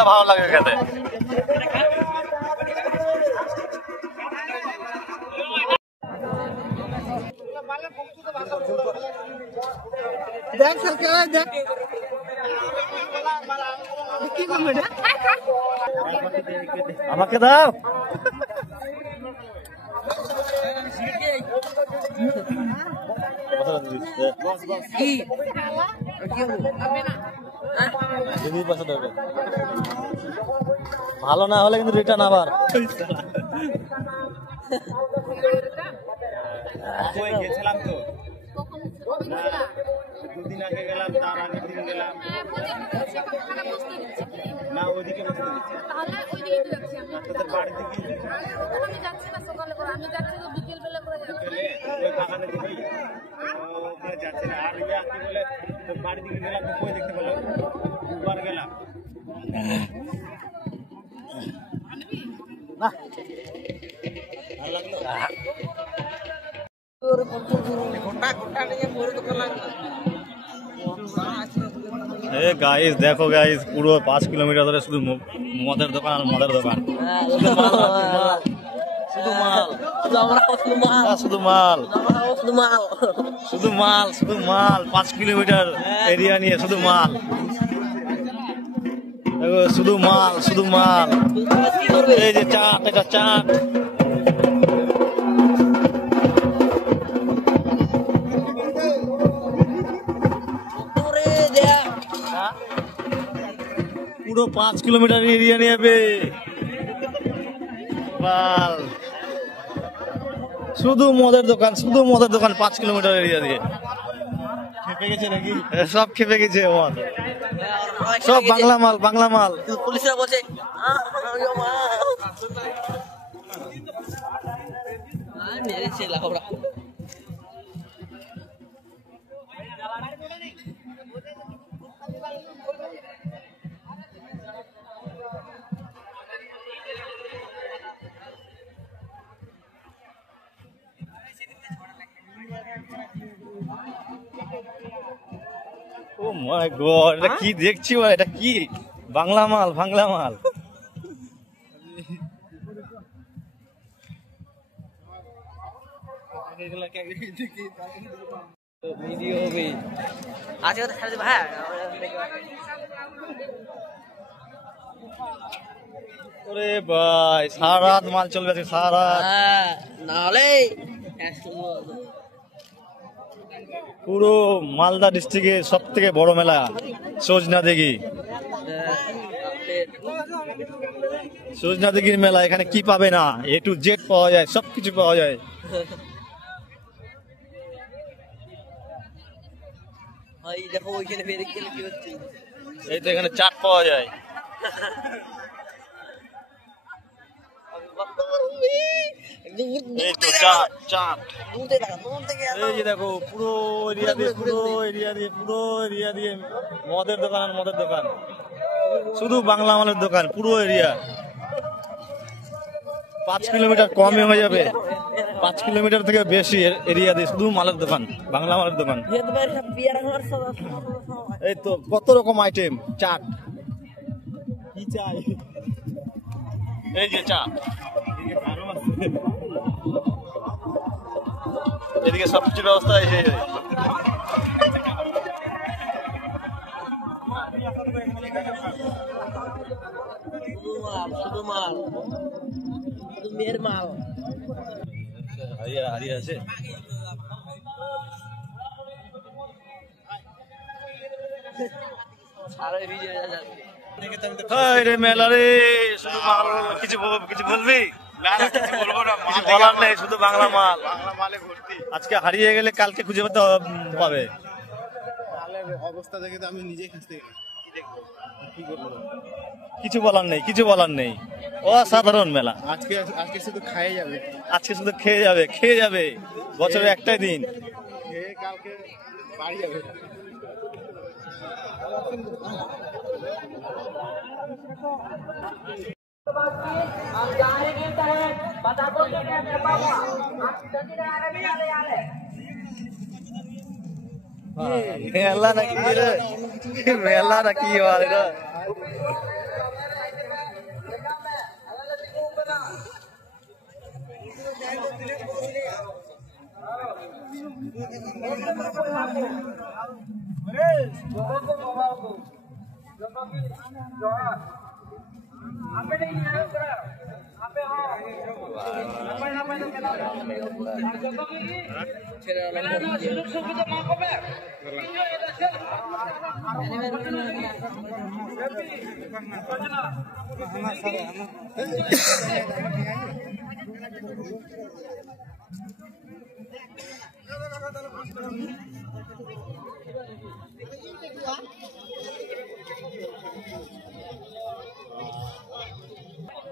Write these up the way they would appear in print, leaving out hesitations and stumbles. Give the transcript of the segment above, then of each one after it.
Pizza ভালো লাগে খেতে। আমাকে দাও। ভালো না হলে কিন্তু রিটার্ন আবার। গেছিলাম তো, দুদিন আগে গেলাম, তার আগের দিন গেলাম না, ওইদিকে যাচ্ছে না। আর ইয়া কি বলে, বাড়ির দিকে গেলাম তো কই দেখতে পেলাম, দুবার গেলাম না, ভালো লাগলো। গাইস দেখো গাইস, পুরো 5 কিলোমিটার ধরে শুধু মদের দোকান আর মদের দোকান, শুধু মাল, শুধু মাল, শুধু মাল, শুধু মাল। 5 কিলোমিটার এরিয়া নিয়ে শুধু মাল, শুধু মাল, শুধু মাল। এই যে চাট, এটা চাট। পুরো 5 কিলোমিটার এরিয়া নিয়ে মাল, শুধু মদের দোকান, শুধু মদের দোকান 5 কিলোমিটার এরিয়া দিয়ে। খেপে গেছে নাকি? সব খেপে গেছে, মদ সব বাংলা মাল, বাংলা মাল। পুলিশরা বলছে ও মাই গড, এটা কি দেখছি? এটা কি? বাংলা মাল, বাংলা মাল। ওরে ভাই, সারা রাত মাল চলবে, সারা নাহলে পুরো মালদা ডিস্ট্রিক্টের সব থেকে বড় মেলা সজনা দিঘি। সজনা দিঘির মেলা, এখানে কি পাবে না? A to Z পাওয়া যায়, সবকিছু পাওয়া যায়। এই তো এখানে চাট পাওয়া যায়। এই তো চাট, চাট। এই যে দেখো, পুরো এরিয়া দিয়ে, পুরো এরিয়া দিয়ে, পুরো এরিয়া দিয়ে মদের দোকান আর মদের দোকান, শুধু বাংলা মালের দোকান, পুরো এরিয়া। 5 কিলোমিটার কমে হয়ে যাবে, 5 কিলোমিটার থেকে বেশি এরিয়া দিয়ে শুধু মালের দোকান, বাংলা মালের দোকান। এই তো কত রকম আইটেম, চাট, কি চাই? এই যে চা, এদিকে সবকিছু ব্যবস্থা আছে। শুধু মাল, শুধু মেয়ের মাল। হারিয়ে আছে। মেলা রে, শুধু মাল। কিছু বলবি? কিছু বলার নেই, শুধু বাংলা মাল, বাংলা মালে ভর্তি। আজকে হারিয়ে গেলে কালকে খুঁজে পেতে পাবে। অবস্থা দেখে তো আমি নিজেই খাচ্ছি। কিছু বলার নেই, কিছু বলার নেই। অসাধারণ মেলা। আজকে শুধু খেয়ে যাবে, আজকে শুধু খেয়ে যাবে, খেয়ে যাবে। বছরে একটাই দিন, খেয়ে কালকে বাড়ি যাবে। মেলা নাকি রে, মেলা নাকি?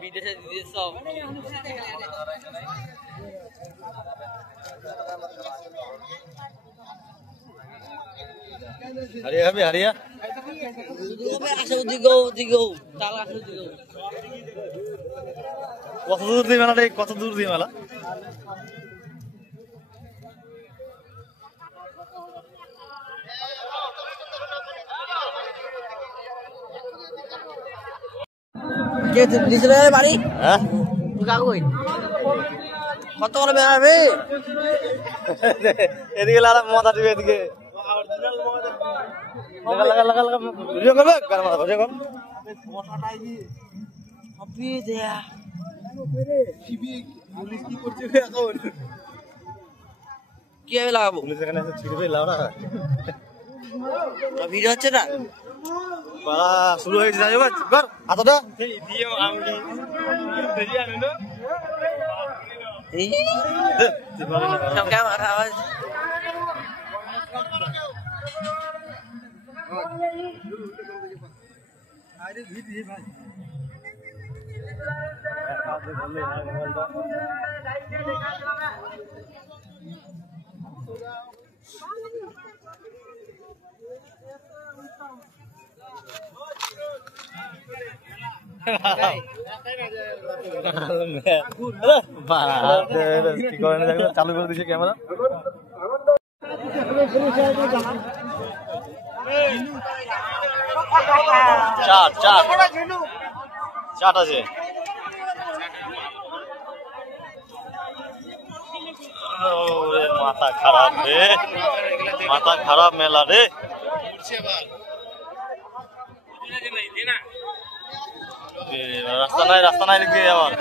বিদেশে বিদেশ সব হারিয়া খাবি হারিয়া আসে দিগো তাল আসে দিগো কত দূর দিয়ে মেলা রে, কত দূর দিয়ে মেলা? কে দিছরে বাড়ি হ্যাঁ কাকই কত করে বেরাবে এদিকে লাগা মাথা দিবে এদিকে লাগা লাগা লাগা লাগা ভিডিও করবে গান মাথা ভিডিও কর আপনি দেয়া কি হবে লাগাবো পুলিশ এখানে এসে ছিড়বে লাউড়া ভিডিও হচ্ছে না বাড়া শুরু হয়েছে যাই বাস কর হাতটা আওয়াজ চালু করে দিছে ক্যামেরা চাট চাট চাট আছে মাথা খারাপ রে মাথা খারাপ মেলা রে রাস্তা নাই লিখে আবার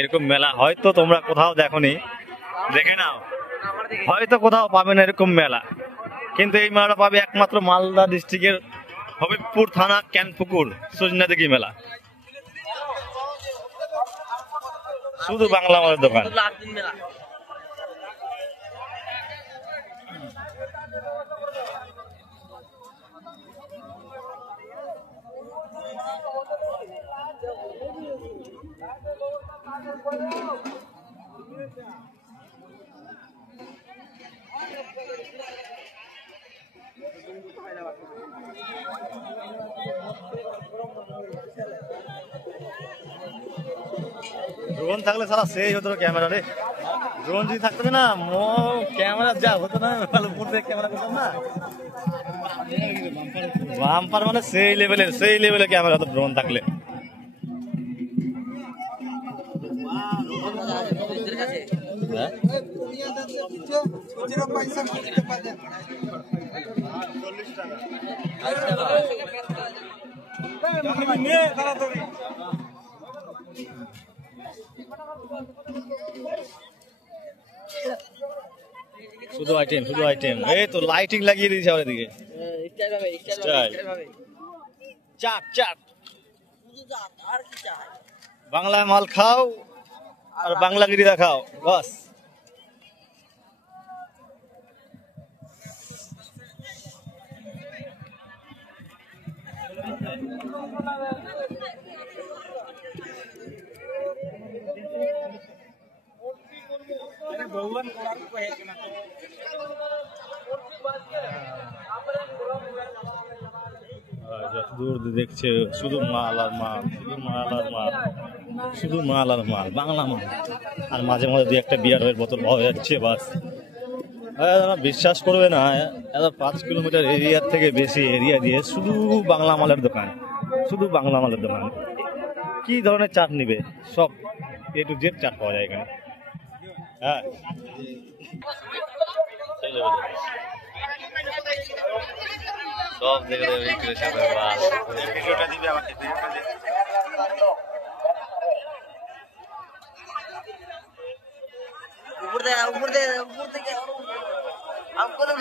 এরকম মেলা হয়তো তোমরা কোথাও দেখোনি, দেখে নাও, হয়তো কোথাও পাবে না এরকম মেলা। কিন্তু এই মেলাটা পাবে একমাত্র মালদা ডিস্ট্রিক্টের হবিবপুর থানা ক্যানপুকুর সজনাদিঘি মেলা। শুধু বাংলা মালের দোকান। ড্রোন থাকলে সারা সেই হতো ক্যামেরা রে। ড্রোন যদি থাকতো না ক্যামেরা যা হতো না, উপর থেকে ক্যামেরা করতাম না, বাম্পার মানে সেই লেভেলের ক্যামেরা হতো ড্রোন থাকলে। শুধু আইটেম শুধু আইটেম, এই তো লাইটিং লাগিয়ে দিয়েছে আমার এদিকে। চাট চাট বাংলায় মাল খাও আর বাংলাগিরি দেখাও বাস। যতদূর দেখছে শুধু মাল আর মাল, শুধু মাল আর মাল, শুধু মাল আর মাল, বাংলা মাল। আর মাঝে মাঝে দুই একটা বিয়ারের বোতল পাওয়া যাচ্ছে বাস। বিশ্বাস করবে না, এত 5 কিলোমিটার এরিয়ার থেকে বেশি এরিয়া দিয়ে শুধু বাংলা মালের দোকান, শুধু বাংলা মালের দোকান। কি ধরনের চাট নিবে? সব A to Z চাট পাওয়া যায় এখানে। হ্যাঁ, সব জায়গায় বিক্রি সাথে বাস। ভিডিওটা দিবে আমাকে, ভিডিওটা দিবে। ऊपर दे हमको तो